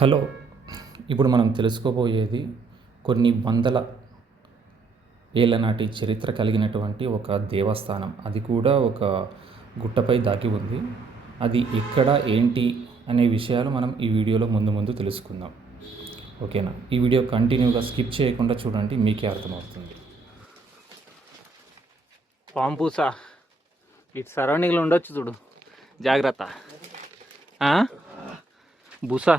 Hello, ఇప్పుడు మనం తెలుసుకోబోయేది కొన్ని వందల ఏళ్ల నాటి చరిత్ర కలిగినటువంటి ఒక దేవస్థానం. అది కూడా ఒక గుట్టపై దాగి ఉంది. అది ఎక్కడ ఏంటి అనే విషయాలు మనం ఈ వీడియోలో ముందు తెలుసుకుందాం. ఓకేనా? ఈ వీడియో కంటిన్యూగా స్కిప్ చేయకుండా చూడండి, మీకే అర్థమవుతుంది. పాంపూసా ఇటు సరౌండింగ్లో ఉండొచ్చు, చూడు జాగ్రత్త. బుసా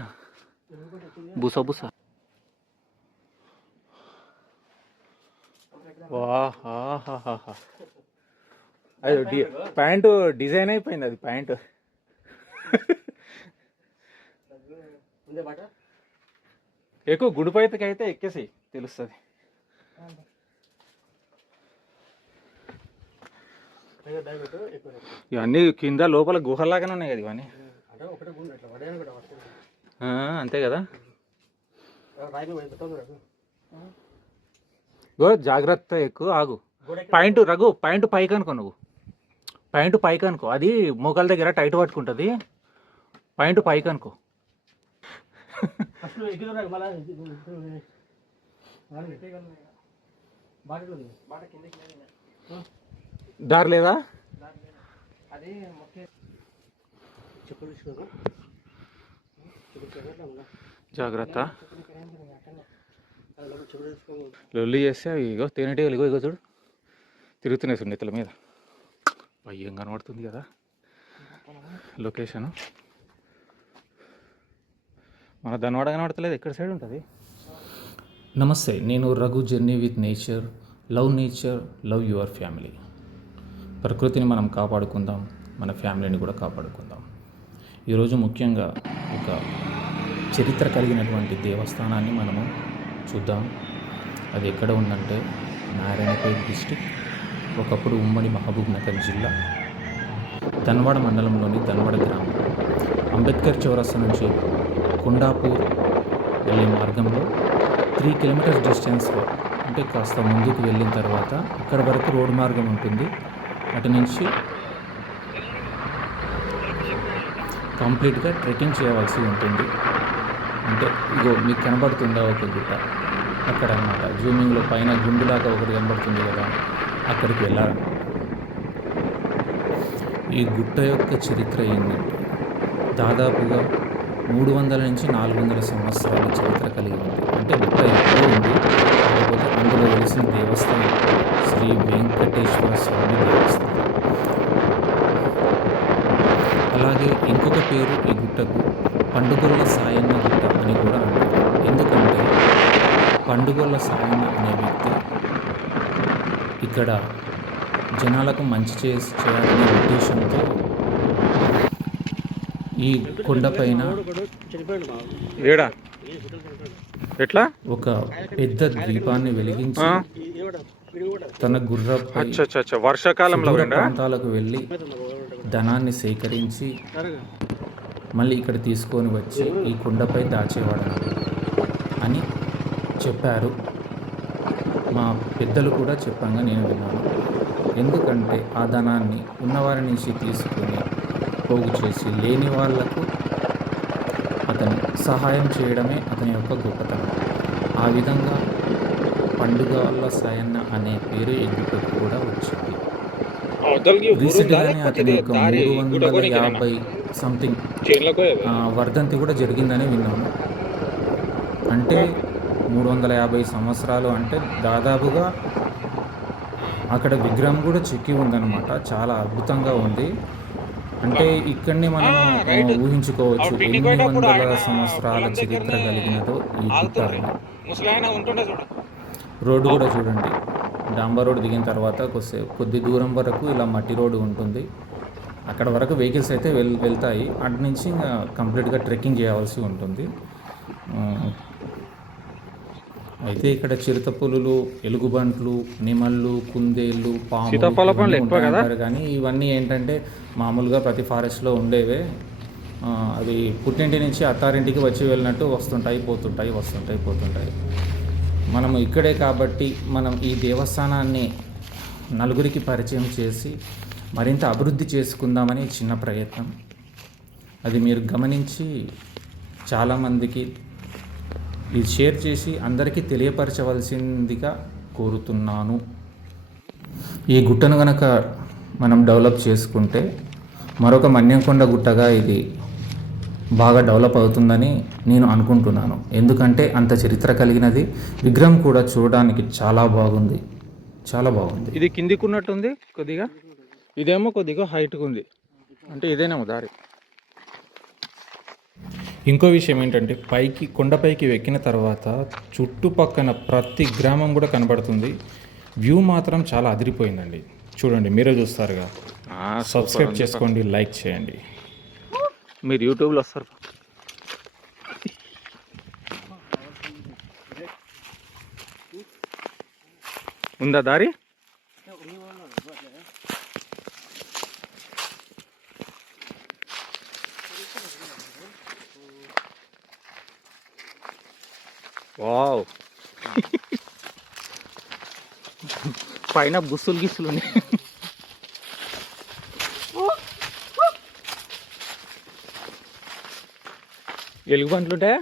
బుసా బుసా వాహా, అది ప్యాంటు డిజైన్ అయిపోయింది. అది ప్యాంటు ఎక్కువ గుడిపైతకి అయితే ఎక్కేసి తెలుస్తుంది. ఇవన్నీ కింద లోపల గుహలాగానే ఉన్నాయి కదా ఇవన్నీ. అంతే కదా. జాగ్రత్త, ఎక్కువ ఆగు. పాయింట్ పైకి అనుకో, నువ్వు పాయింట్ పైకి అనుకో. అది మోకాల దగ్గర టైట్ పట్టుకుంటుంది. పాయింట్ పైకి అనుకో. దారి లేదా? జాగ్రత్త, లొల్లి చేస్తే ఇగో తేనెటీగలు ఇగో చూడు తిరుగుతున్నాయి చూడు నెత్తల మీద. భయం కనబడుతుంది కదా లొకేషను. మన ధనవాడ కనబడతలేదు, ఎక్కడ సైడ్ ఉంటుంది? నమస్తే, నేను Raghu. Journey with nature. Nature, love your family. ప్రకృతిని మనం కాపాడుకుందాం, మన ఫ్యామిలీని కూడా కాపాడుకుందాం. ఈరోజు ముఖ్యంగా ఒక చరిత్ర కలిగినటువంటి దేవస్థానాన్ని మనము చూద్దాం. అది ఎక్కడ ఉందంటే నారాయణపేట డిస్టిక్, ఒకప్పుడు ఉమ్మడి మహబూబ్ నగర్ జిల్లా, ధన్వాడ మండలంలోని ధన్వాడ గ్రామం. అంబేద్కర్ చౌరస్తా నుంచి కొండాపూర్ వెళ్ళే మార్గంలో 3 కిలోమీటర్స్ డిస్టెన్స్లో, అంటే కాస్త ముందుకు వెళ్ళిన తర్వాత ఇక్కడ వరకు రోడ్డు మార్గం ఉంటుంది. అటు నుంచి కంప్లీట్గా ట్రెక్కింగ్ చేయవలసి ఉంటుంది. అంటే ఇగో మీకు కనబడుతుందా ఒక గుట్ట అక్కడ అన్నమాట. జూమింగ్లో పైన గుండులాగా ఒకటి కనబడుతుంది కదా, అక్కడికి వెళ్ళాలన్నమాట. ఈ గుట్ట యొక్క చరిత్ర ఏంటంటే దాదాపుగా 300 నుంచి 400 సంవత్సరాల చరిత్ర కలిగి ఉంది. అంటే గుట్ట ఎప్పుడూ ఉంది, కాకపోతే అందులో వెలిసిన దేవస్థానం శ్రీ వెంకటేశ్వర స్వామి దేవస్థానం. అలాగే ఇంకొక పేరు ఈ గుట్టకు పండుగొల్ల సాయన్న గుట్ట అని కూడా అంటారు. ఎందుకంటే పండుగొల్ల సాయన్న అనే వ్యక్తి ఇక్కడ జనాలకు మంచి చేయాలనే ఉద్దేశంతో ఈ కొండపైన ఎట్లా ఒక పెద్ద ద్వీపాన్ని వెలిగించి తన గుర్రపై వర్షాకాలంలో ప్రాంతాలకు వెళ్ళి ధనాన్ని సేకరించి మళ్ళీ ఇక్కడ తీసుకొని వచ్చి ఈ కొండపై దాచేవాడు అని చెప్పారు. మా పెద్దలు కూడా చెప్పంగా నేను విన్నాను. ఎందుకంటే ఆ ధనాన్ని ఉన్నవారి నుంచి తీసుకొని పోగు చేసి లేని వాళ్లకు అతను సహాయం చేయడమే అతని యొక్క గొప్పతనం. ఆ విధంగా పండుగల సాయన్న అనే పేరు ఈ గుట్టకు కూడా వచ్చింది. రీసెంట్గానే అతని యొక్క 350 సంథింగ్ వర్ధంతి కూడా జరిగిందని విన్నాను. అంటే 350 సంవత్సరాలు అంటే దాదాపుగా అక్కడ విగ్రహం కూడా చెక్కి ఉందన్నమాట. చాలా అద్భుతంగా ఉంది. అంటే ఇక్కడిని మనం ఊహించుకోవచ్చు ఎన్ని వందల సంవత్సరాల చరిత్ర కలిగినదో ఈ గుట్ట. రోడ్డు కూడా చూడండి, డాంబర్ రోడ్ దిగిన తర్వాత కొద్ది దూరం వరకు ఇలా మట్టి రోడ్డు ఉంటుంది. అక్కడ వరకు వెహికల్స్ అయితే వెళ్తాయి. అటు నుంచి ఇంకా కంప్లీట్గా ట్రెక్కింగ్ చేయవలసి ఉంటుంది. అయితే ఇక్కడ చిరుతపులులు, ఎలుగుబంట్లు, నెమళ్ళు, కుందేళ్ళు, పాములు ఉంటారు. కానీ ఇవన్నీ ఏంటంటే మామూలుగా ప్రతి ఫారెస్ట్లో ఉండేవే. అవి పుట్టింటి నుంచి అత్తారింటికి వచ్చి వెళ్ళినట్టు వస్తుంటాయి పోతుంటాయి. మనం ఇక్కడే కాబట్టి మనం ఈ దేవస్థానాన్ని నలుగురికి పరిచయం చేసి మరింత అభివృద్ధి చేసుకుందామని చిన్న ప్రయత్నం. అది మీరు గమనించి చాలామందికి ఇది షేర్ చేసి అందరికీ తెలియపరచవలసిందిగా కోరుతున్నాను. ఈ గుట్టను గనక మనం డెవలప్ చేసుకుంటే మరొక మన్యంకొండ గుట్టగా ఇది బాగా డెవలప్ అవుతుందని నేను అనుకుంటున్నాను. ఎందుకంటే అంత చరిత్ర కలిగినది. విగ్రహం కూడా చూడడానికి చాలా బాగుంది, చాలా బాగుంది. ఇది కిందికి ఉన్నట్టుంది కొద్దిగా, ఇదేమో కొద్దిగా హైట్గా ఉంది. అంటే ఇదేనేమో దారి. ఇంకో విషయం ఏంటంటే కొండపైకి ఎక్కిన తర్వాత చుట్టుపక్కన ప్రతి గ్రామం కూడా కనబడుతుంది. వ్యూ మాత్రం చాలా అదిరిపోయిందండి. చూడండి, మీరే చూస్తారుగా. సబ్స్క్రైబ్ చేసుకోండి, లైక్ చేయండి. మీరు యూట్యూబ్లో వస్తారు. ఉందా దారి? వావ్. పైన బుస్సులు గిస్సులు ఉన్నాయి. ఎలుగుబంట్లు ఉంటాయా?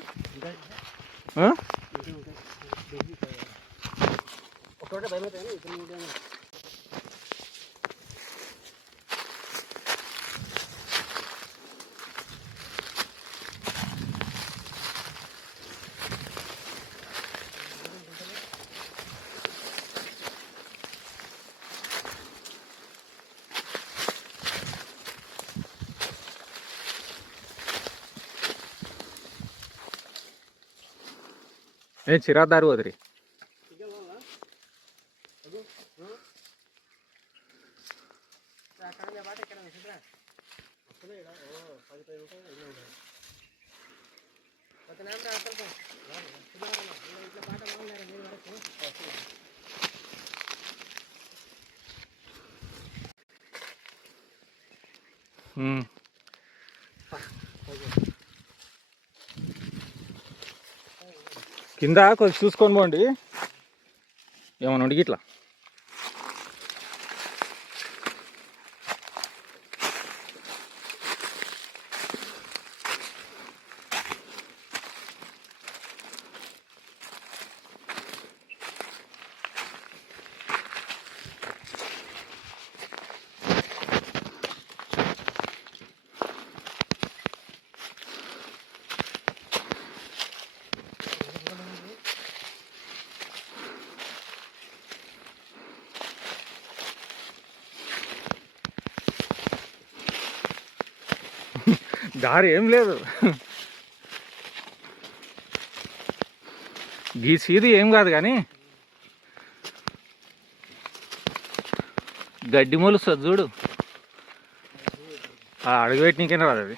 ఏ చిరాదారు వదిరి. కింద కొంచెం చూసుకొని పోండి, ఏమన్నా ఉండి ఇట్లా. దారి ఏం లేదు, గీసీది ఏం కాదు కానీ గడ్డి మొలుస్తుంది చూడు, అడుగు పెట్టినకైనా రాదు అది.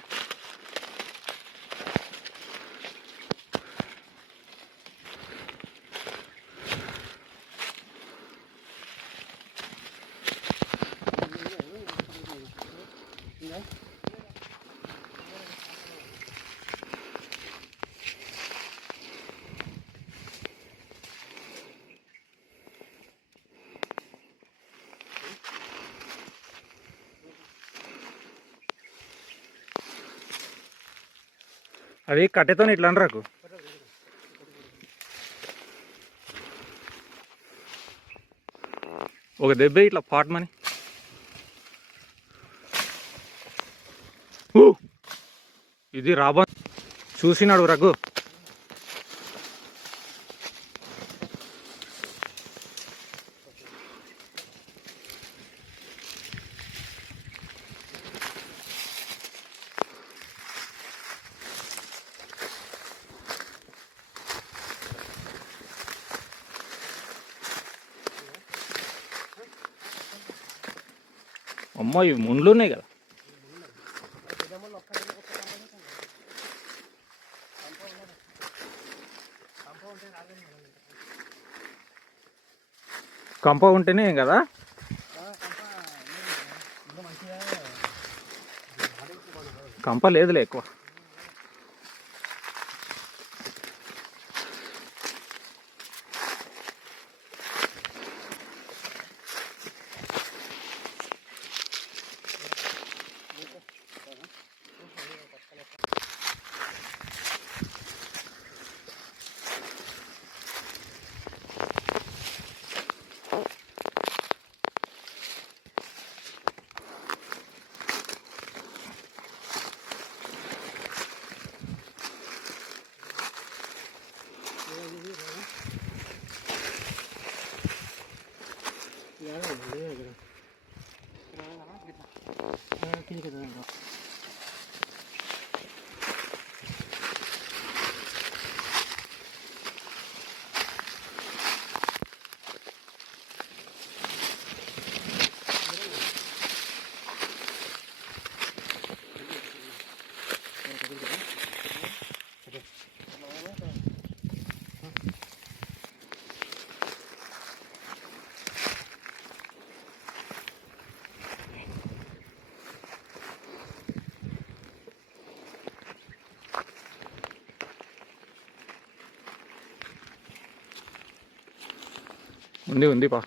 అది కట్టెతో ఇట్లా అనరాకు. ఒక దెబ్బ ఇట్లా పాటమని. ఇది రాబా చూసినాడు రఘు. అమ్మ, ఇవి ముండ్లు ఉన్నాయి కదా. కంప ఉంటేనే కదా. కంప లేదులే ఎక్కువ. ఉంది ఉంది పా.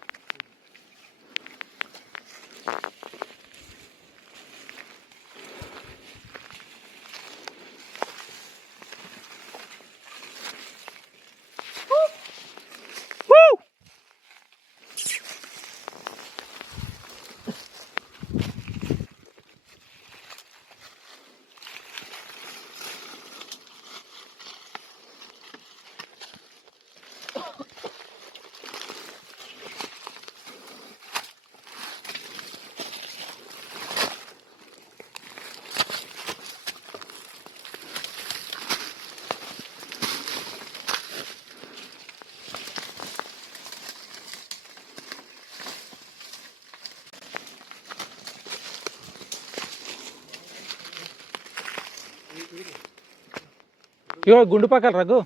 ఇగో గుండు పక్కల రఘు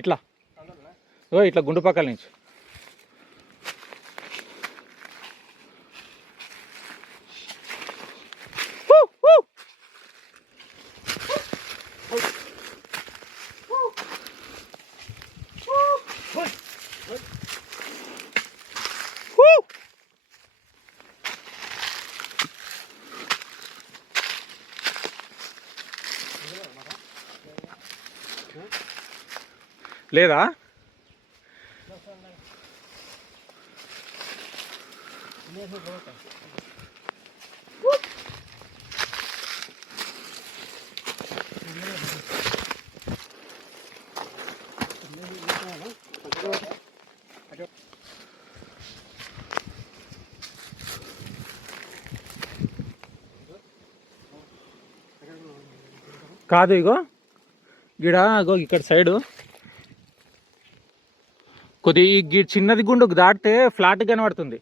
ఇట్లా, ఇగో ఇట్లా గుండు పక్కల నుంచి. లేదా కాదు, ఇగో ఇగో ఇక్కడ సైడు కొద్ది చిన్నది గుండు దాటితే ఫ్లాట్ కనబడుతుంది.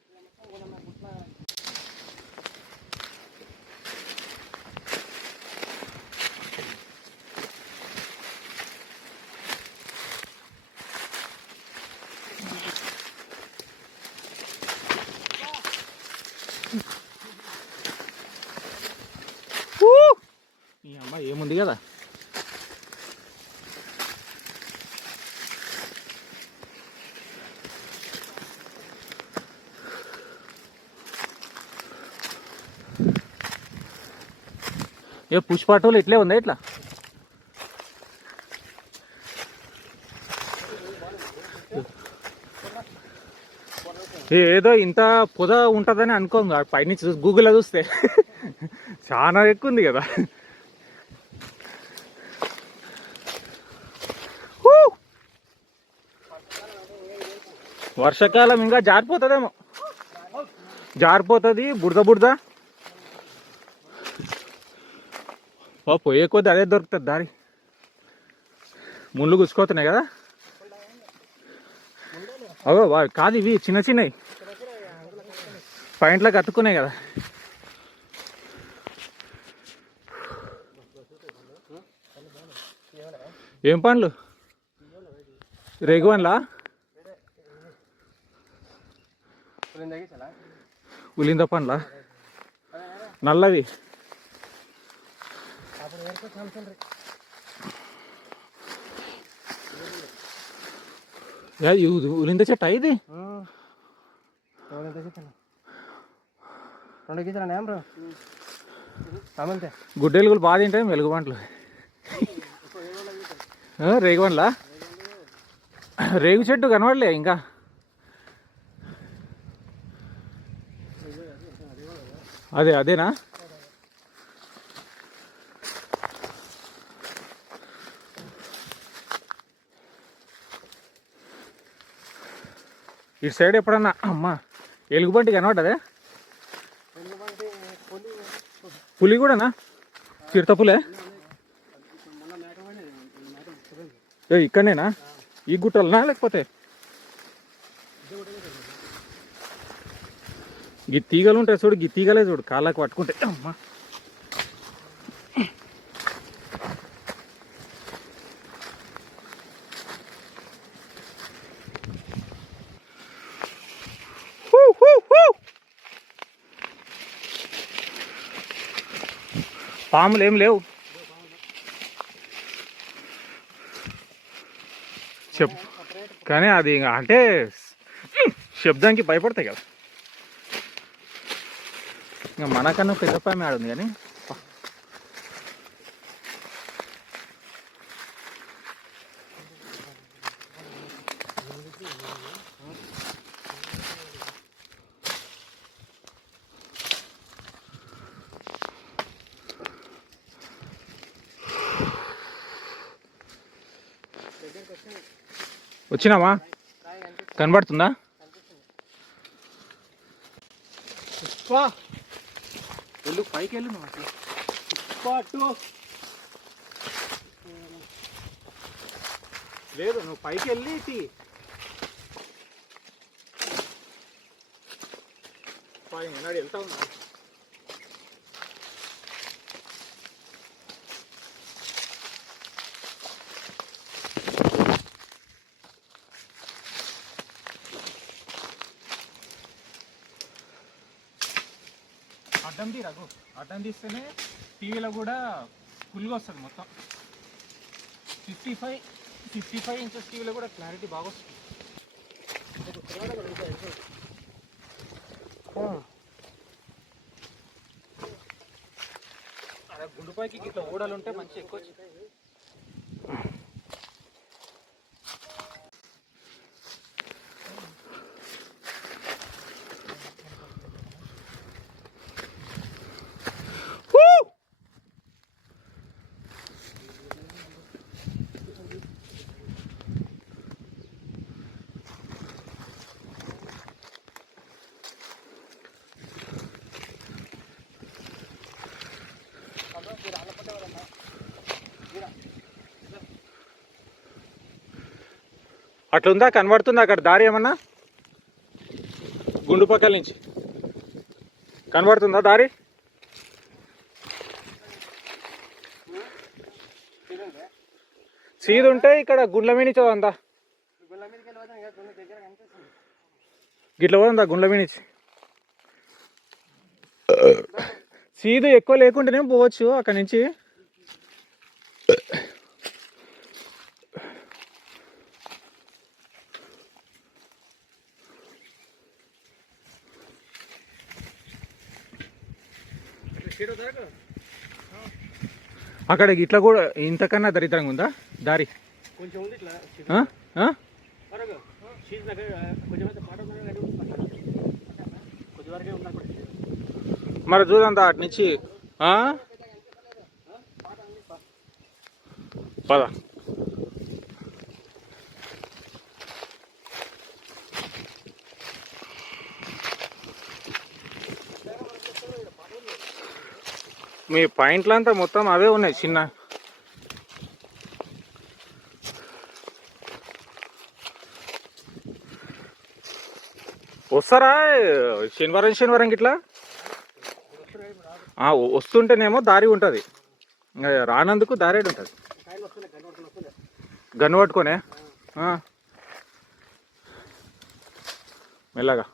ఈ అమ్మ ఏముంది కదా. ఏ పుష్పాటోలు ఇట్లే ఉందా ఇట్లా. ఏదో ఇంత పొద ఉంటుందని అనుకోం, పైనుంచి గూగుల్లో చూస్తే చాలా ఎక్కువ ఉంది కదా. వర్షాకాలం ఇంకా జారిపోతుందేమో, జారిపోతుంది బురద బురద. పోయే కొద్ది అదే దొరుకుతుంది దారి. ముళ్ళు గుచ్చుకోతున్నాయి కదా. అవో కాదు, ఇవి చిన్న చిన్నవి పాయింట్లకు అతుక్కున్నాయి కదా. ఏం పండ్లు? రేగువన్లా? ఉలింద పండ్లా? నల్లవి? ఉలింద చెట్టు ఇది. గుడ్డెలుగులు బాగా తింటాయి, వెలుగు పంటలు. రేగు పండ్లా? రేగు చెట్టు కనబడలే ఇంకా. అదేనా? ఇటు సైడ్ ఎప్పుడన్నా అమ్మా ఎలుగుబంటి కనబడ్డదే? పులి కూడానా? చిరుత పులే? ఇక్కడనేనా? ఈ గుట్టలనా లేకపోతే గీ తీగలు ఉంటాయి చూడు, గీ తీగలే చూడు కాళ్ళకి పట్టుకుంటే. అమ్మా పాములు ఏం లేవు. కానీ అది అంటే శబ్దానికి భయపడతాయి కదా. ఇంకా మనకన్నా పెద్ద పాము ఆడుంది కానీ. వచ్చినావా? కనబడుతుందా? వెళ్ళు పైకి వెళ్ళు. నువ్వు లేదు, నువ్వు పైకి వెళ్ళి నాడు వెళ్తా ఉన్నా. అడ్డం తీ రఘు, అడ్డం తీస్తేనే టీవీలో కూడా ఫుల్గా వస్తుంది మొత్తం. 55 ఇంచెస్ టీవీలో కూడా క్లారిటీ బాగా వస్తుంది. అదే గుండుపైకి ఇట్లా ఓడలు ఉంటే మంచి ఎక్కువ. అట్లుందా? కనబడుతుందా అక్కడ దారి? ఏమన్నా గుండు పక్కల నుంచి కనబడుతుందా దారి? సీదు ఉంటే ఇక్కడ గుండ్ల మీద నుంచి పోదా? గిట్ల పోదా గుండ్ల మీద నుంచి? సీదు ఎక్కువ లేకుంటేనే పోవచ్చు అక్కడి నుంచి. అక్కడ ఇట్లా కూడా ఇంతకన్నా దరిద్రంగా ఉందా దారి? కొంచెం ఉంది ఇట్లా. మరి చూడంతా అటు నుంచి పద. మీ పాయింట్లంతా మొత్తం అవే ఉన్నాయి చిన్న. వస్తారా శనివారం గిట్లా? వస్తుంటేనేమో దారి ఉంటుంది, రానందుకు దారి ఉంటుంది. గన్ను పట్టుకోనే మెల్లగా.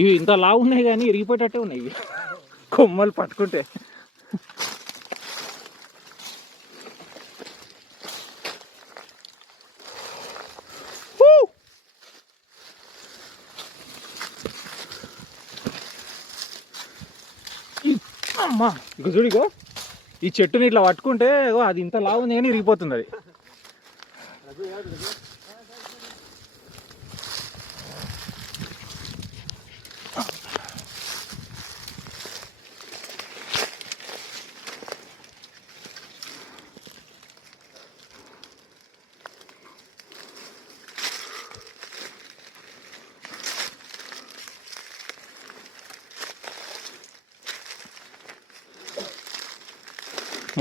ఇవి ఇంత లావు ఉన్నాయి కానీ ఇరిగిపోయేటట్టే ఉన్నాయి ఇవి కొమ్మలు పట్టుకుంటే. అమ్మా ఇక చూడిగో, ఈ చెట్టుని ఇట్లా పట్టుకుంటే అది ఇంత లావు ఉంది కానీ ఇరిగిపోతుంది అది.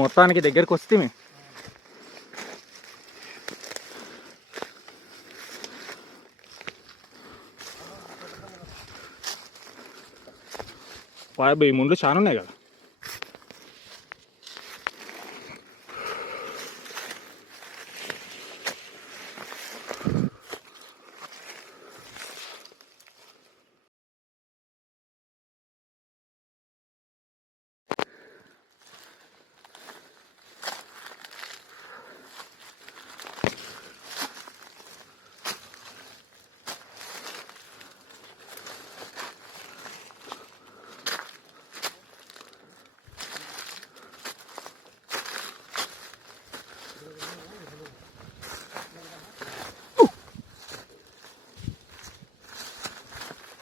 మొత్తానికి దగ్గరికి వస్తే ఈ ముండ్లు చాలా ఉన్నాయి కదా.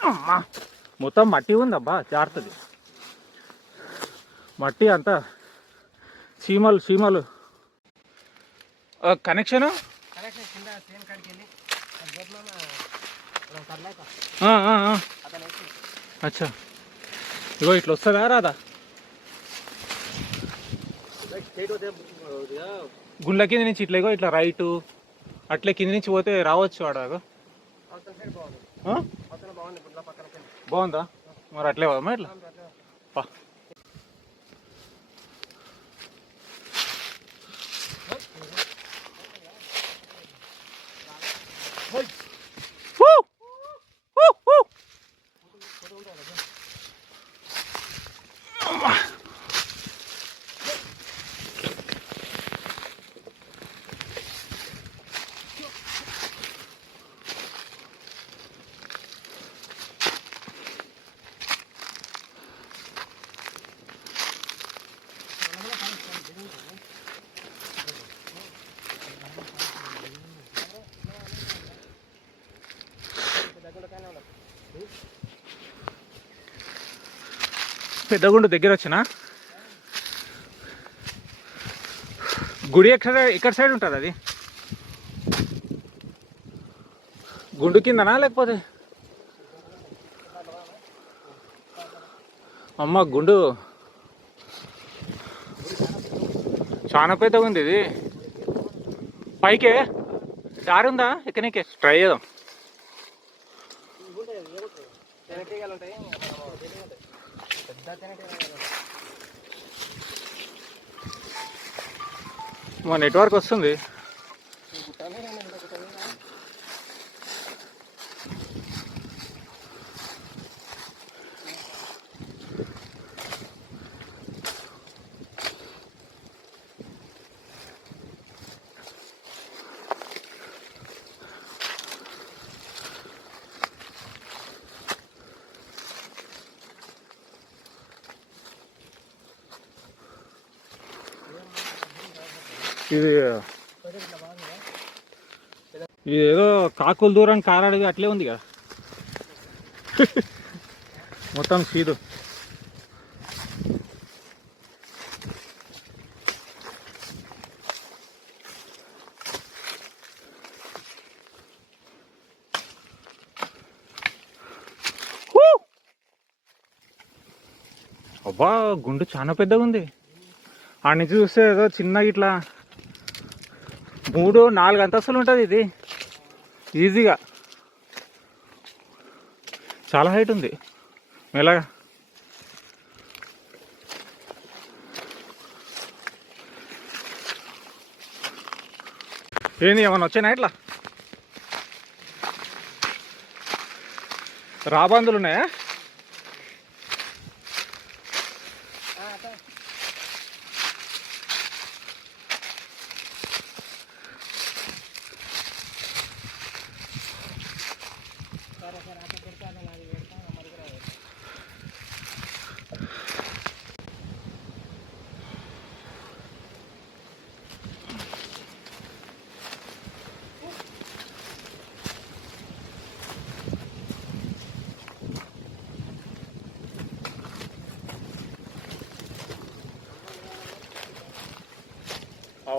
అమ్మా మొత్తం మట్టి ఉందబ్బా, జారుతుంది మట్టి అంతా. చీమలు కనెక్షను అచ్చా. ఇగో ఇట్లా వస్తుందా రాదా? గుండ్ల కింద నుంచి ఇట్లా ఇగో ఇట్లా రైటు అట్లే కింద నుంచి పోతే రావచ్చు ఆడ. బాగుందా మరి? అట్లే పోదామా ఇట్లా? పెద్దగుండు దగ్గర వచ్చిన గుడి ఎక్కడ సైడ్ ఉంటుంది అది? గుండు కిందనా లేకపోతే? అమ్మ గుండు చాలా పెద్దగా ఉంది ఇది. పైకే దారి ఉందా ఎక్కడికే? ట్రై చేద్దాం. మా నెట్వర్క్ వస్తుంది. ఇది ఏదో కాకుల దూరం కారాడివి అట్లే ఉంది కదా. మొత్తం సీదు. అబ్బా గుండు చాలా పెద్దగా ఉంది. ఆ నుంచి చూస్తే ఏదో చిన్నగా ఇట్లా 3-4 అంతస్తులు ఉంటుంది ఇది ఈజీగా. చాలా హైట్ ఉంది. మెల్లగా ఏంది ఏమన్నా వచ్చాయినా ఇట్లా రాబందులు ఉన్నాయా?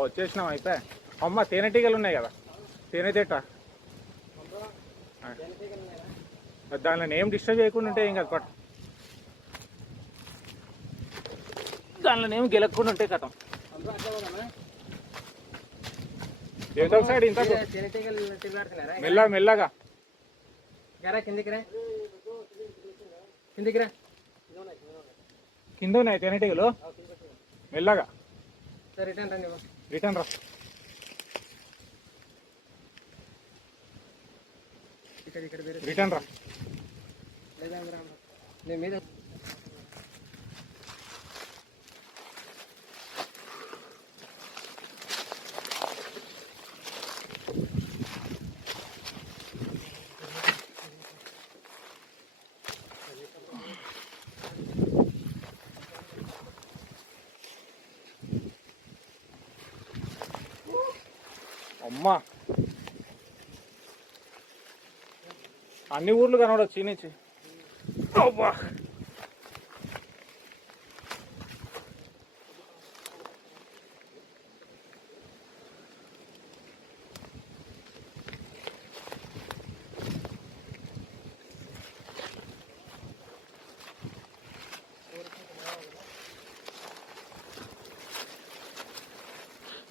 వచ్చేసినాం అయితే. అమ్మ తేనెటీగలు ఉన్నాయి కదా, తేనెతేట. దానిలో ఏం డిస్టర్బ్ చేయకుండా ఉంటే ఏం కాదు. పట్టు దానిలో ఏం గెలకుండా ఉంటే కథం. దేవతల సైడ్ ఇంత మెల్ల మెల్లగా కింద ఉన్నాయి తేనెటీగలు మెల్లగా రిటర్న్ రా రిటర్న్ రా అమ్మా అన్ని ఊర్లు కనబడచ్చు ఈ నుంచి అబ్బా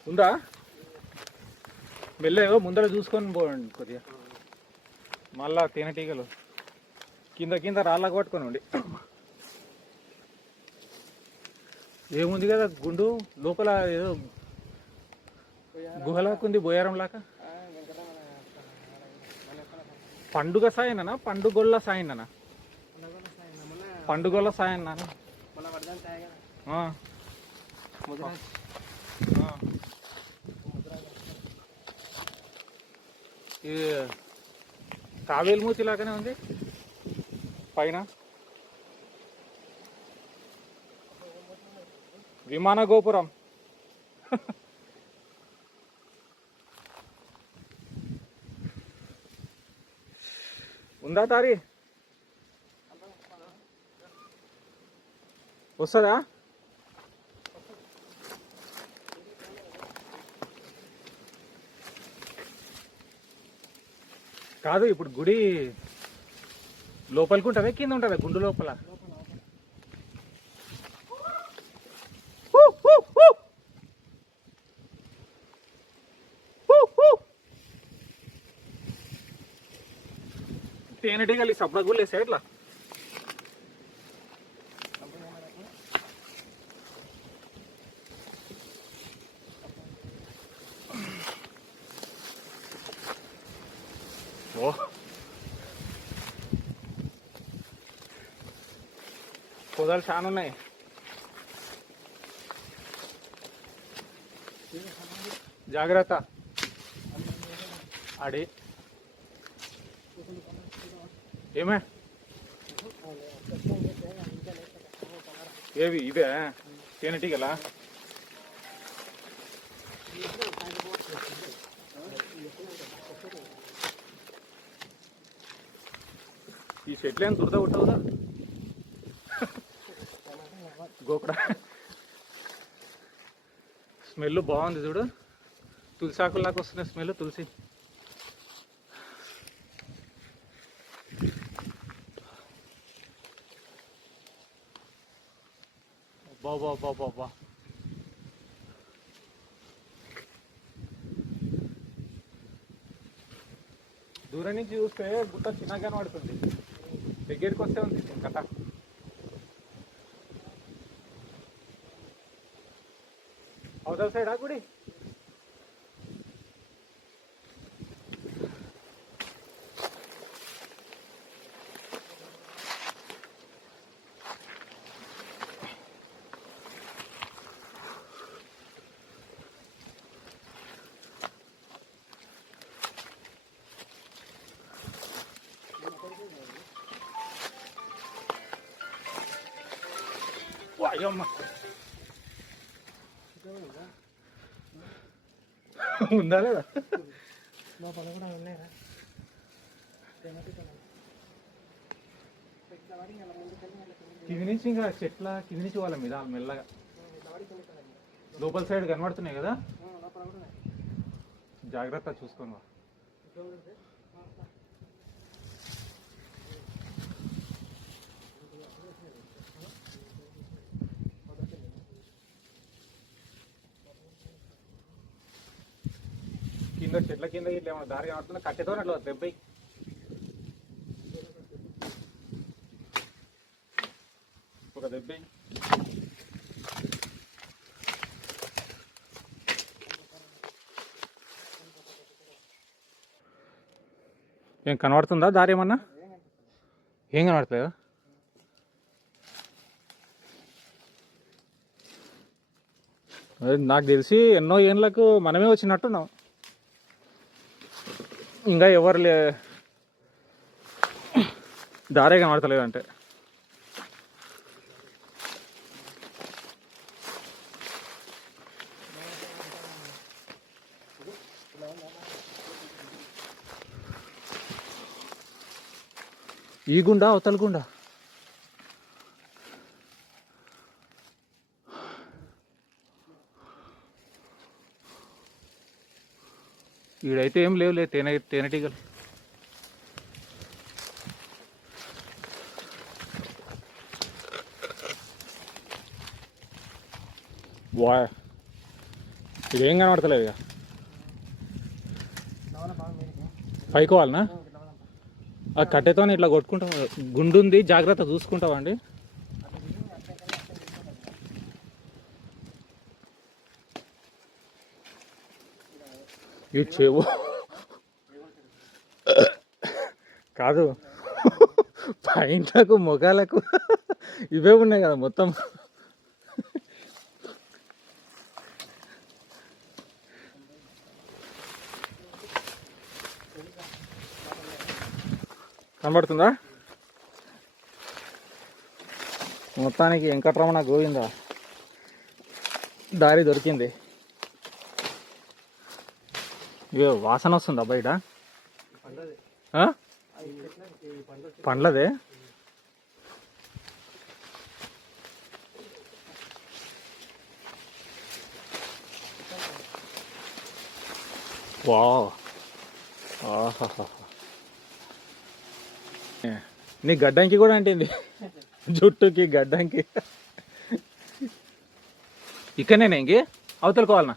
ఉందా మెల్లగా ముందర చూసుకొని పోండి కొద్దిగా మళ్ళా తేనెటీగలు కింద కింద రాళ్ళ కొట్టుకొని ఉండి ఏముంది కదా గుండు లోపల ఏదో గుహలాకుంది బోయారం లాగా పండుగ సాయననా పండుగొల్ల సాయననా పండుగొల్ల సాయన్నా ఇది తావేలు మూతి లాగానే ఉంది పైన విమాన గోపురం ఉందా తారి వస్తుందా కాదు ఇప్పుడు గుడి లోపలికి ఉంటుందా కింద ఉంటుందా గుండు లోపల తేనెటీగలు ఈ సబ్బ గుళ్ళు వేసాయి ఇట్లా ఓ పొదలు చాలా ఉన్నాయి జాగ్రత్త అడి ఏమే ఏవి ఇవే తేనెటీగలా ఈ చెట్లు ఏం దురద కొట్టవుదా గోకుడా స్మెల్ బాగుంది చూడు తులసి ఆకుల్లాగా వస్తుంది స్మెల్ తులసి బాబా దూరం నుంచి చూస్తే గుట్ట చిన్నగా కనబడుతుంది దగ్గరికి వస్తే ఉంది కథ అవతల సైడ్ ఆ గుడి వాయమ్మ ఉందా లేదా లోపల కూడా ఉన్నాయా కింది నుంచి ఇంకా చెట్ల కింది నుంచి వాళ్ళ మీద మెల్లగా లోపల సైడ్ కనబడుతున్నాయి కదా జాగ్రత్త చూసుకోండి ఇంకా చెట్ల కింద ఇట్లా ఏమైనా దారి కనబడుతుందా? కట్టెతో అట్లా దెబ్బై ఒక దెబ్బై. ఏం కనబడుతుందా దారి ఏమన్నా? ఏం కనబడతలేదా? అదే నాకు తెలిసి ఎన్నో ఏళ్ళకు మనమే వచ్చినట్టున్నాం. ఇంకా ఎవరు దారే కనబడతలేదంటే. ఈ గుండా అవతల గుండా ఈడైతే ఏం లేవులే తేనెటీగలు. వా ఇదేం కనబడతలేదు ఇక. పైకోవాలనా? ఆ కట్టెతో ఇట్లా కొట్టుకుంటాం. గుండు ఉంది, జాగ్రత్త చూసుకుంటావా అండి? ఈ చెవు కాదు, పైంట్లకు మొగాలకు ఇవే ఉన్నాయి కదా మొత్తం. కనబడుతుందా? మొత్తానికి వెంకటరమణ గోవిందా దారి దొరికింది. ఇవే వాసన వస్తుందా బయట? పండ్లదే. వావ్, ఆహాహా. నీ గడ్డంకి కూడా అంటింది, జుట్టుకి గడ్డంకి. ఇక్కడనేనా ఇంకే అవతలుకోవాలనా?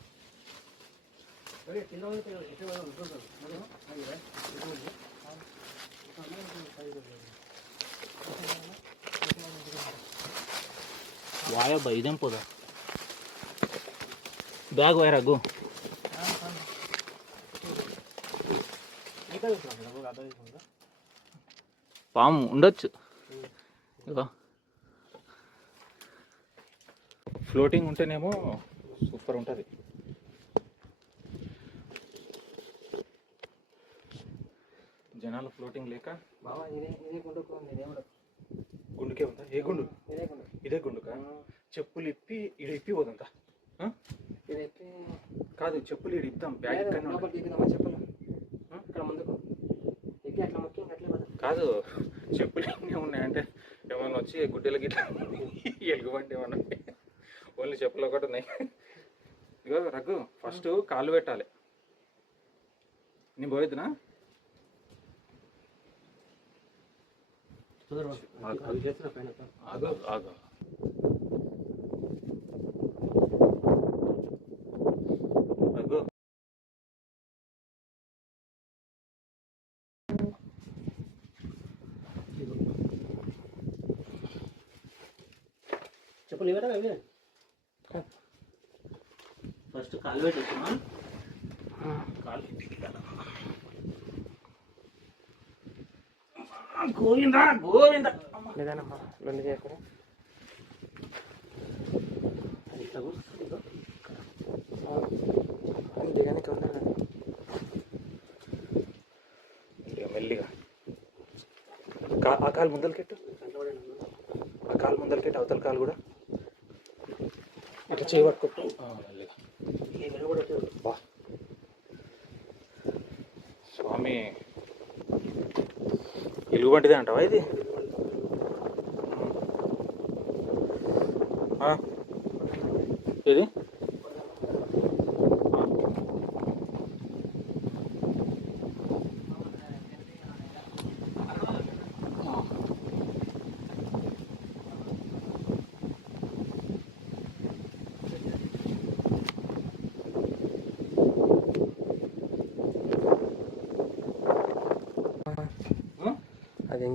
వాయబ్బా, ఇదేం పోదా? బ్యాగ్ వైరాగు పాము ఉండొచ్చు. ఇగో ఫ్లోటింగ్ ఉంటేనేమో సూపర్ ఉంటుంది. జనాలు ఫ్లోటింగ్ లేక. గుండుకే ఉందా? ఏ గుండు? ఇదే గుండుకా? చెప్పులు ఇప్పి ఇడ ఇప్పి పోదంతా కాదు, చెప్పులు ఇడ ఇద్దాం. బ్యాగ్ కాదు, చెప్పులు ఎన్ని ఉన్నాయంటే ఏమన్నా వచ్చి గుడ్డెల గిట్ల ఎలుగుబంటి ఏమన్నా ఉంటాయి. ఓన్లీ చెప్పులు ఒకటి ఉన్నాయి. ఇగో రఘు, ఫస్ట్ కాళ్ళు పెట్టాలి. నేను పోయిద్దునా? ఆగు ఆగు. రఘు చెప్పులు ఇవ్వరా? ఫస్ట్ కాలు పెట్టేస్తున్నా. కాలు గోవిందా గోవిందా. లేదమ్మా, రెండు చేయకుండా దిగానికి ఉండాలి. మెల్లిగా ఆ కాలు ముందలకెట్టు, ఆ కాలు ముందలకెట్టు, అవతల కాలు కూడా అట్లా చేయబట్టుకుంటూ మెల్లిగా. స్వామి, ఎలుగుబంటిదే అంటావా ఇది? ఇది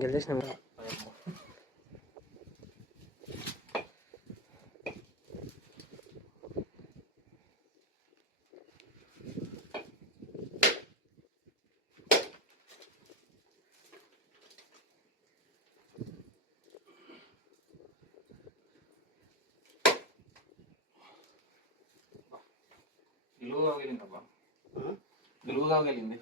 గెలిచేసినాం. నిలువుగా వెళ్ళిందబ్బా, నిలువుగా వెళ్ళింది.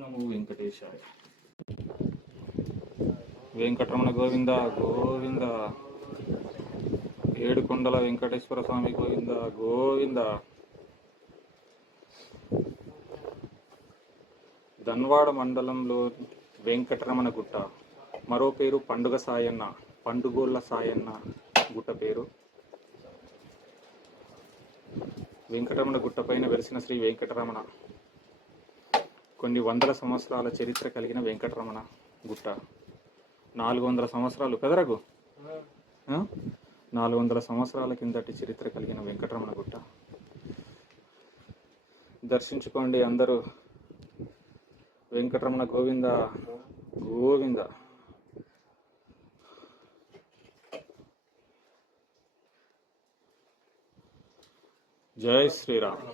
నమో వెంకటేశాయ. వెంకటరమణ గోవింద గోవింద. ఏడుకొండల వెంకటేశ్వర స్వామి గోవింద గోవింద. ధన్వాడ మండలంలో వెంకటరమణ గుట్ట, మరో పేరు పండుగ సాయన్న, పండుగోళ్ళ సాయన్న గుట్ట పేరు. వెంకటరమణ గుట్ట పైన వెలిసిన శ్రీ వెంకటరమణ కొన్ని వందల సంవత్సరాల చరిత్ర కలిగిన వెంకటరమణ గుట్ట. 400 సంవత్సరాలు కదరగు, 400 సంవత్సరాల కిందటి చరిత్ర కలిగిన వెంకటరమణ గుట్ట. దర్శించుకోండి అందరూ. వెంకటరమణ గోవింద గోవింద. జై శ్రీరామ్.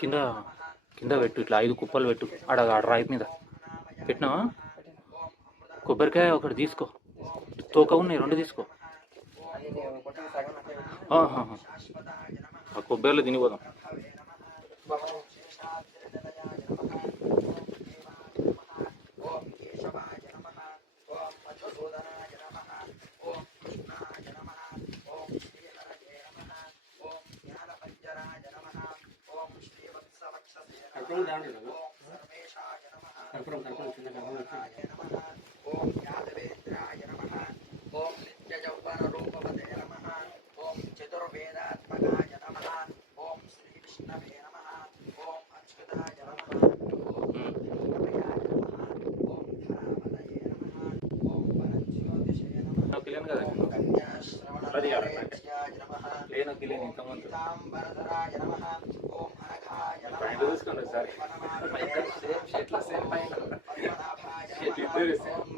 కింద కింద పెట్టు, ఇట్లా 5 కుప్పలు పెట్టు. ఆడ రాయి మీద పెట్టినావా? కొబ్బరికాయ ఒకటి తీసుకో, తోక ఉన్నాయి 2 తీసుకో. ఆ కొబ్బరిలో తినిపోదాం.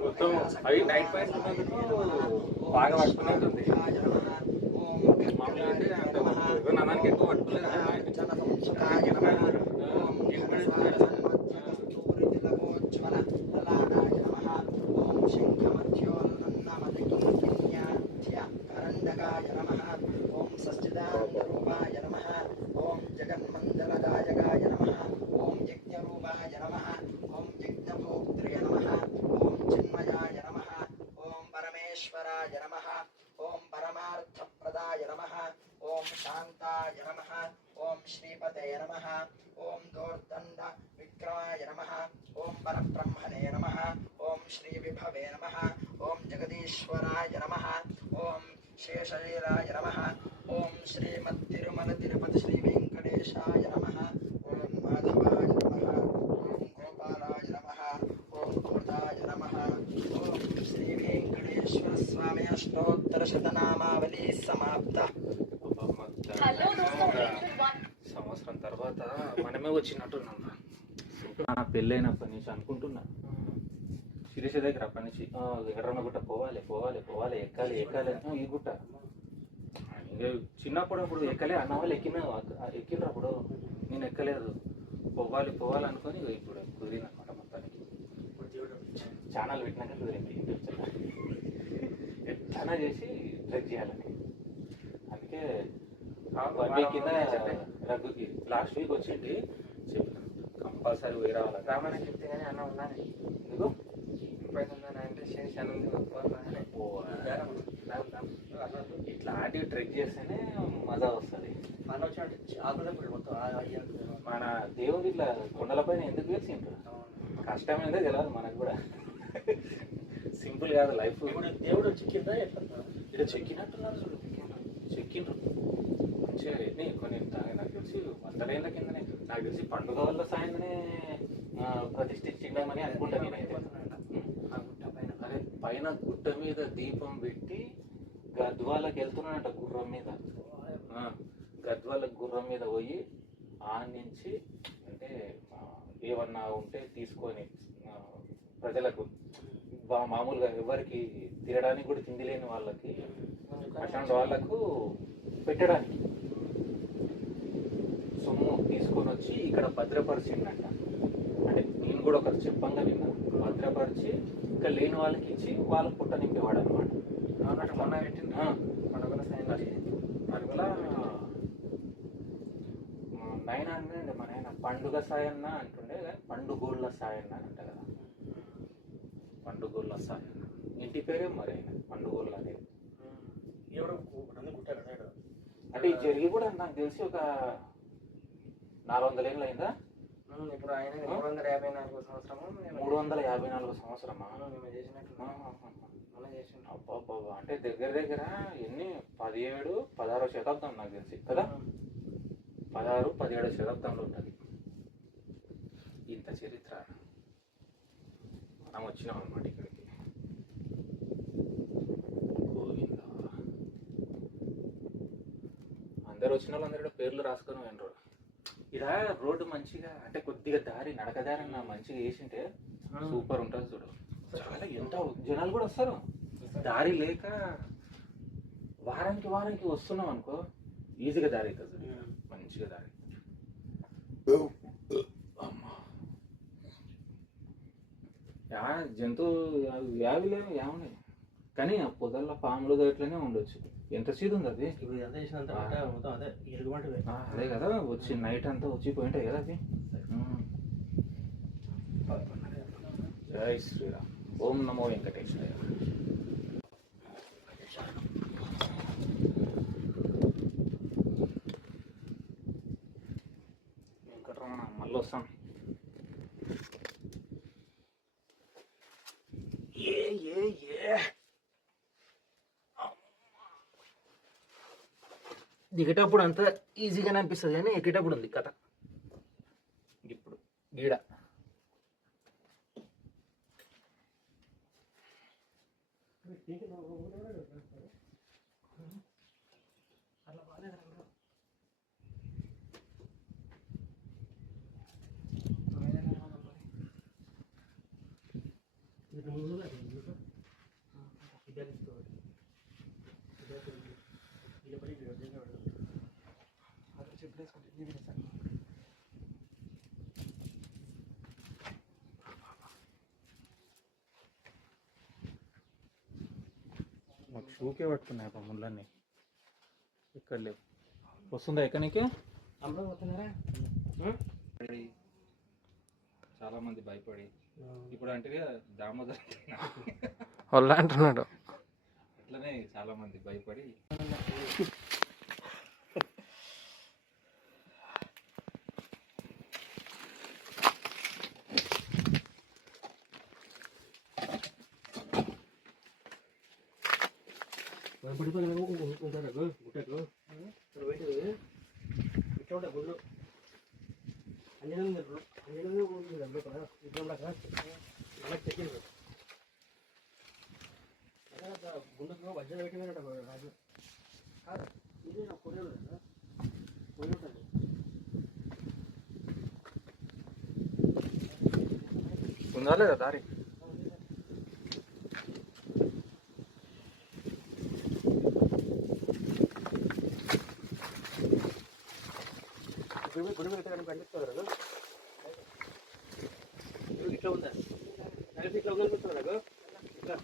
మొత్తం అవి నైట్ పాయింట్ బాగా పట్టుకున్నట్టుంది. మామూలుగా అంటే అంత నాన్నకి ఎక్కువ పట్టుకోలేదు. श्रीपतये नमः। ओम दोर्दंड विक्रमाय नमः। ओम परब्रह्मणे नमः। ओम श्री विभवे नमः। ओम जगदीश्वराय नमः। ओम शेषशैलाय नमः। ओम श्रीमद्तिरुमल तिरुपति श्री वेंकटेशाय नमः। ओम माधवाय नमः। ओम गोपालाय नमः। ओम गोदाय नमः। ओम श्री वेंकटेश्वर स्वामी अष्टोत्तर शतनामावली समाप्ता। సంవత్సరం తర్వాత మనమే వచ్చినట్టున్నాం. నా పెళ్ళైనప్పటి నుంచి అనుకుంటున్నా శిరీష దగ్గర అప్పటి నుంచి ఎర్రన్న గుట్ట పోవాలి పోవాలి పోవాలి ఎక్కాలి ఎక్కాలి ఈ గుట్ట ఇక చిన్నప్పుడు అప్పుడు ఎక్కలే అన్న వాళ్ళు ఎక్కినప్పుడు నేను ఎక్కలేదు పోవాలి పోవాలి అనుకొని ఇప్పుడు కుదిరింది అనమాట మొత్తానికి ఛానల్ పెట్టినాక కుదిరింది ఎట్లా చేసి ట్రెక్ చేయాలని అందుకే 1 వీక్ కింద రగ్గుకి లాస్ట్ వీక్ వచ్చింది చెప్పిన కంపల్సరీ పోయి రావాలి రామని చెప్తే కానీ అన్న ఉన్నాను ఎందుకు పైన ఉందని అంటే శని ఇట్లా ఆడి ట్రెక్ చేస్తేనే మజా వస్తుంది అన్న వచ్చినట్టు ఆకులప్పుడు మొత్తం మన దేవుడు ఇట్లా కొండలపైన ఎందుకు వేసిండ్రు కష్టమైనదే తెలియదు మనకు కూడా సింపుల్ కాదు లైఫ్ ఇప్పుడు దేవుడు చిక్కిందా ఎట్లా ఇక్కడ చెక్కినట్టున్నారు చూడు చెక్కిండ్రు మంచిగా ఎన్ని కొన్ని నాకు తెలిసి 100 ఏళ్ళ కిందనే నాకు తెలిసి పండుగ వల్ల సాయంత్రమే ప్రతిష్ఠించిండమని అనుకుంటా నేనైతే అదే పైన గుట్ట మీద దీపం పెట్టి గద్వాలకు వెళ్తున్నానంట గుర్రం మీద గద్వాలకు గుర్రం మీద పోయి ఆ నుంచి అంటే ఏమన్నా ఉంటే తీసుకొని ప్రజలకు మామూలుగా ఎవరికి తినడానికి కూడా తిండి లేని వాళ్ళకి అట్లాంటి వాళ్ళకు పెట్టడానికి సొమ్ము తీసుకొని వచ్చి ఇక్కడ భద్రపరిచిండంట అంటే నేను కూడా ఒకరు చెప్పంగా విన్నా భద్రపరిచి ఇక్కడ లేని వాళ్ళకి ఇచ్చి వాళ్ళకి పుట్ట నింపేవాడు అనమాట అన్నట్టు మొన్న పెట్టింది పండుగల సాయం పండుగల 900 మన ఆయన పండుగ సాయన్న అంటుండే కానీ పండుగోళ్ళ సాయన్న అంట కదా పండుగోళ్ళ సాయన్న ఇంటి పేరే మరి ఆయన పండుగోళ్ళ అనేది ఎవరు గుట్టాడు అంటే ఇది జరిగి కూడా నాకు తెలిసి ఒక 400 ఏళ్ళు అయిందా ఇప్పుడు ఆయన 354 సంవత్సరము 354 సంవత్సరమా మేము చేసినట్టు మనం చేసిన అబ్బా అంటే దగ్గర దగ్గర ఎన్ని 17, 16 శతాబ్దం నాకు తెలిసి కదా 16, 17 శతాబ్దంలో ఉన్నది ఇంత చరిత్ర మనం వచ్చినాం అన్నమాట ఇక్కడికి గోవిందా అందరు వచ్చిన వాళ్ళందరూ పేర్లు రాసుకొని పోయినరు ఇలా రోడ్డు మంచిగా అంటే కొద్దిగా దారి నడకదారి మంచిగా వేసింటే సూపర్ ఉంటుంది చూడు చాలా ఎంత జనాలు కూడా వస్తారు దారి లేక వారానికి వస్తున్నాం అనుకో ఈజీగా దారి అవుతుంది చూడు మంచిగా దారి జంతువు వ్యాధులు ఏమున్నాయి కానీ ఆ పొదల్లో పాములు ఇట్లనే ఉండొచ్చు ఎంత సీదు ఉంది అది ఇప్పుడు ఎంత చేసినంత మొత్తం అదే ఎలుగుబంటి అదే కదా వచ్చి నైట్ అంతా వచ్చిపోయింటాయి కదా అది జై శ్రీరామ్ ఓం నమో వెంకటేశ్వర వెంకటరమణ మళ్ళీ వస్తాం దిగేటప్పుడు అంత ఈజీగానే అనిపిస్తుంది కానీ ఎక్కేటప్పుడు ఉంది కథ ఇప్పుడు గీడ మాకు షూకే పట్టుకున్నాయి ముళ్ళన్నీ ఇక్కడ లేవు వస్తుందా ఎక్కడికి అమ్మ పోతున్నారా చాలా మంది భయపడి ఇప్పుడు అంటే దామోదర్ వాళ్ళ అంటున్నాడు అట్లనే చాలా మంది భయపడి ఉంటారు గుట్టకు బయటది ఇట్లా ఉంటాయి గుళ్ళు అంజనంగా చెక్కింది గుండెకు వజ్ర పెట్టినట్ట రాజు కాదు ఇది నా పొడి కదా పొడి ఉంటుంది ఉందా లేదా దారి? గుడి మీద కానీ పండిస్తారు కదా ఇట్లా ఉందా నైట్ ఇట్లా వదిలిపెడుతున్నారు కదా ఇట్లా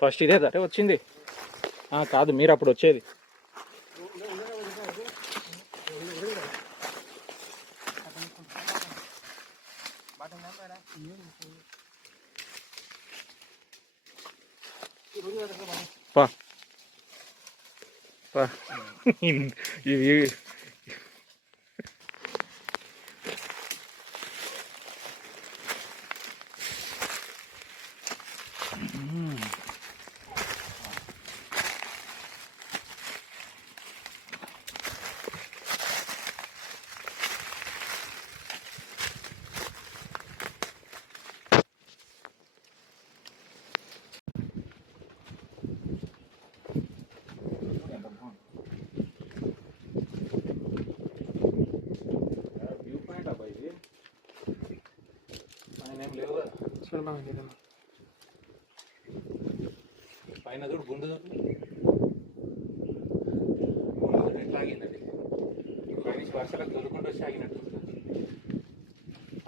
ఫస్ట్ ఇదే దారే వచ్చింది. కాదు, మీరు అప్పుడు వచ్చేది. పా పా ఇవి వ్యూ పాయింట్ అబ్బా ఇది. ఆయన ఏం లేవు కదా పైన చూడు గుండు చూడు ఎట్లా ఆగిందండి. పైనుంచి వర్షాలకు దొరుకుంటూ వచ్చి ఆగినట్టు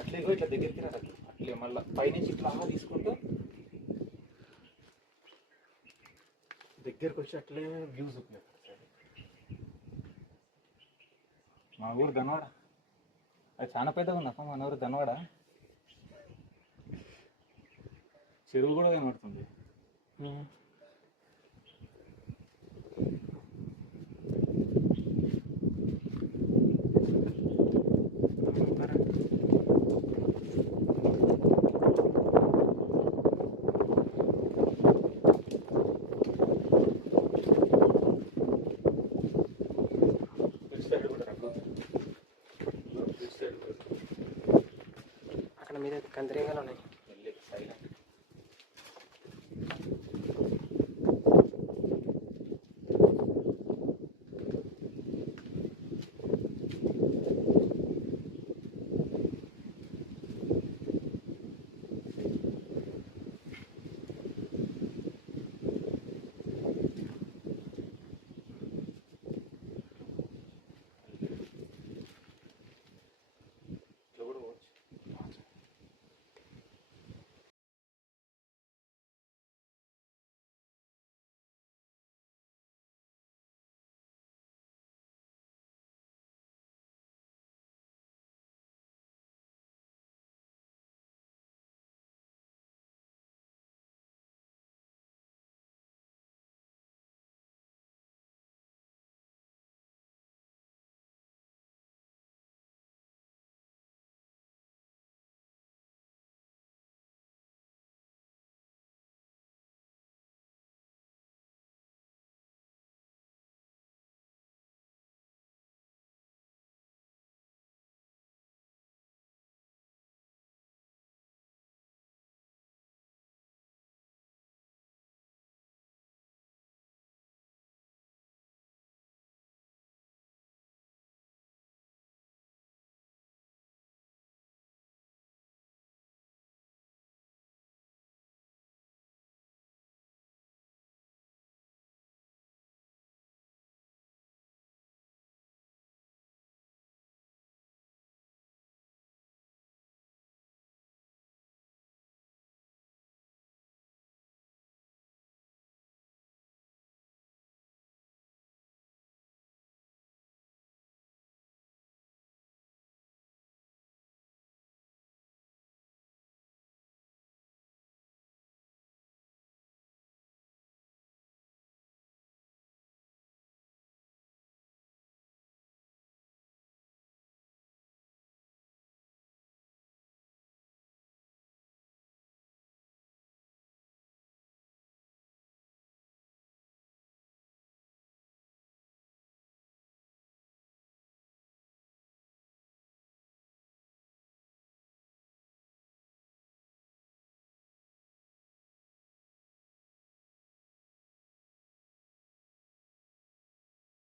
అట్లే ఇట్లా దగ్గరికి రాదు అట్లే మళ్ళీ పైనుంచి ఇట్లా తీసుకుంటూ దగ్గరకు వచ్చి అట్లే వ్యూ చూపినట్టు. మా ఊరు ధనవాడ. అది చాలా పెద్దగా ఉంది అక్క. మన ఊరు ధనవాడ. చెరువు కూడా కనబడుతుంది.